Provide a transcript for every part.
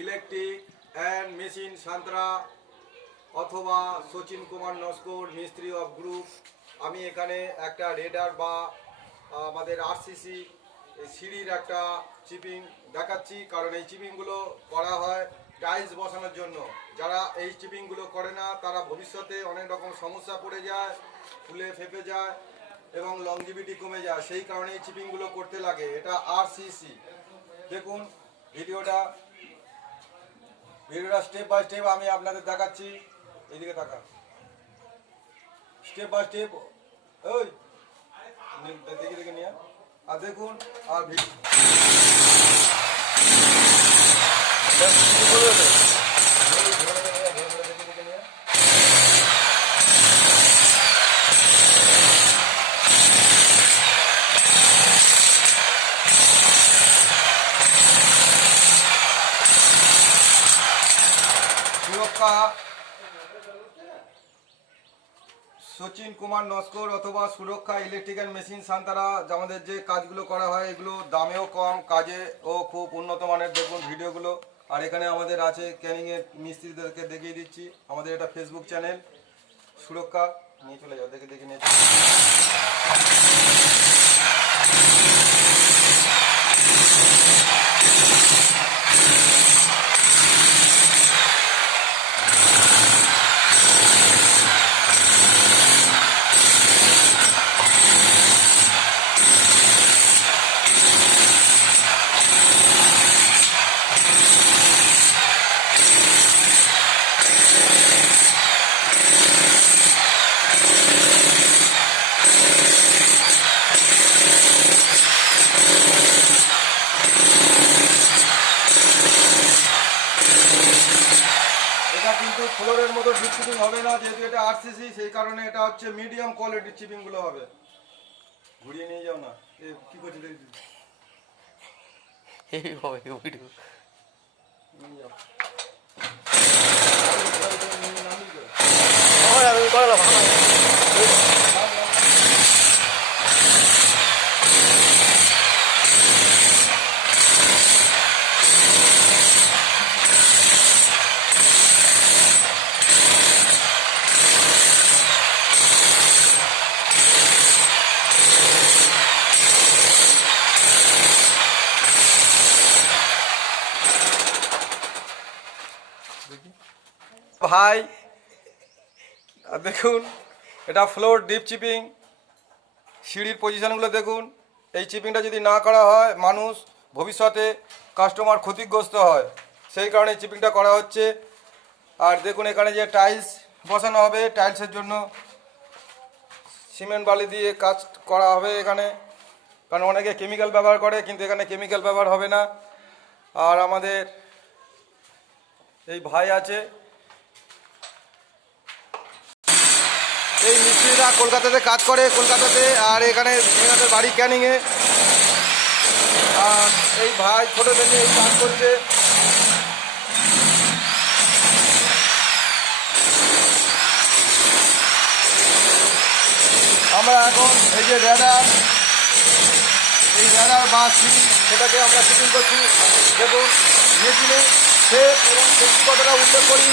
Electric and machine Santra অথবা সচিন কুমার নস্কর মিস্ত্রি of group. আমি এখানে একটা রেডার বা আমাদের আরসিসি সিঁড়ির একটা চিপিং দেখাচ্ছি, কারণ এই চিপিংগুলো করা হয় টাইলস বসানোর জন্য। যারা এই চিপিংগুলো করে না তারা ভবিষ্যতে অনেক রকম সমস্যা পড়ে যায়, ফুলে ফেপে যায় এবং লংজিভিটি কমে যায়। সেই কারণে এই চিপিংগুলো করতে লাগে। এটা আরসিসি। দেখুন ভিডিওটা স্টেপ বাই স্টেপ আমি আপনাদের দেখাচ্ছি। এইদিকে তাকা, স্টেপ বাই স্টেপ। ওই দেখে দেখে নিয়ে আর দেখুন। আর সুরক্ষা সচিন কুমার নস্কর অথবা সুরক্ষা ইলেকট্রিক অ্যান্ড মেশিন সান্তারা আমাদের যে কাজগুলো করা হয় এগুলো দামেও কম, কাজে ও খুব উন্নত মানের। দেখুন ভিডিওগুলো। আর এখানে আমাদের আছে ক্যানিংয়ের মিস্ত্রিদেরকে দেখিয়ে দিচ্ছি। আমাদের এটা ফেসবুক চ্যানেল সুরক্ষা। নিয়ে চলে যাও, দেখে দেখে নিয়ে কিন্তু ফ্লোরের মতো ডিপ চিপিং হবে না, যেহেতু এটা আরসিসি, সেই কারণে এটা হচ্ছে মিডিয়াম কোয়ালিটির চিপিংগুলো হবে। ঘুরিয়ে নিয়ে যাও না, কি করছি দেখি ভিডিও নিয়ে যাও। ভাই দেখুন, এটা ফ্লোর ডিপ চিপিং। সিঁড়ির পজিশনগুলো দেখুন। এই চিপিংটা যদি না করা হয় মানুষ ভবিষ্যতে কাস্টমার ক্ষতিগ্রস্ত হয়, সেই কারণে চিপিংটা করা হচ্ছে। আর দেখুন এখানে যে টাইলস বসানো হবে, টাইলসের জন্য সিমেন্ট বালি দিয়ে কাজ করা হবে এখানে, কারণ অনেকে কেমিক্যাল ব্যবহার করে, কিন্তু এখানে কেমিক্যাল ব্যবহার হবে না। আর আমাদের এই ভাই আছে, এই মিস্ত্রিরা কলকাতাতে কাজ করে, কলকাতাতে। আর এখানে এনাদের বাড়ি ক্যানিংয়ে। আর এই ভাই ছোটো থেকে এই কাজ করছে। আমরা এখন এই যে রেডার, এই রেডার বা সিঁড়ি, সেটাকে আমরা ফিটিং করছি। দেখুন মেশিনে সেফ এবং সেফটি কতটা উল্লেখ করি।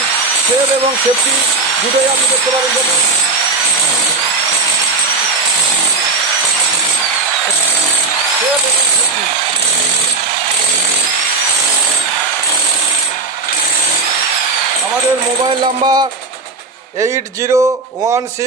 সেফ এবং সেফটি দুটোই আপনি দেখতে পারেন। দেখুন আমাদের মোবাইল নাম্বার 8016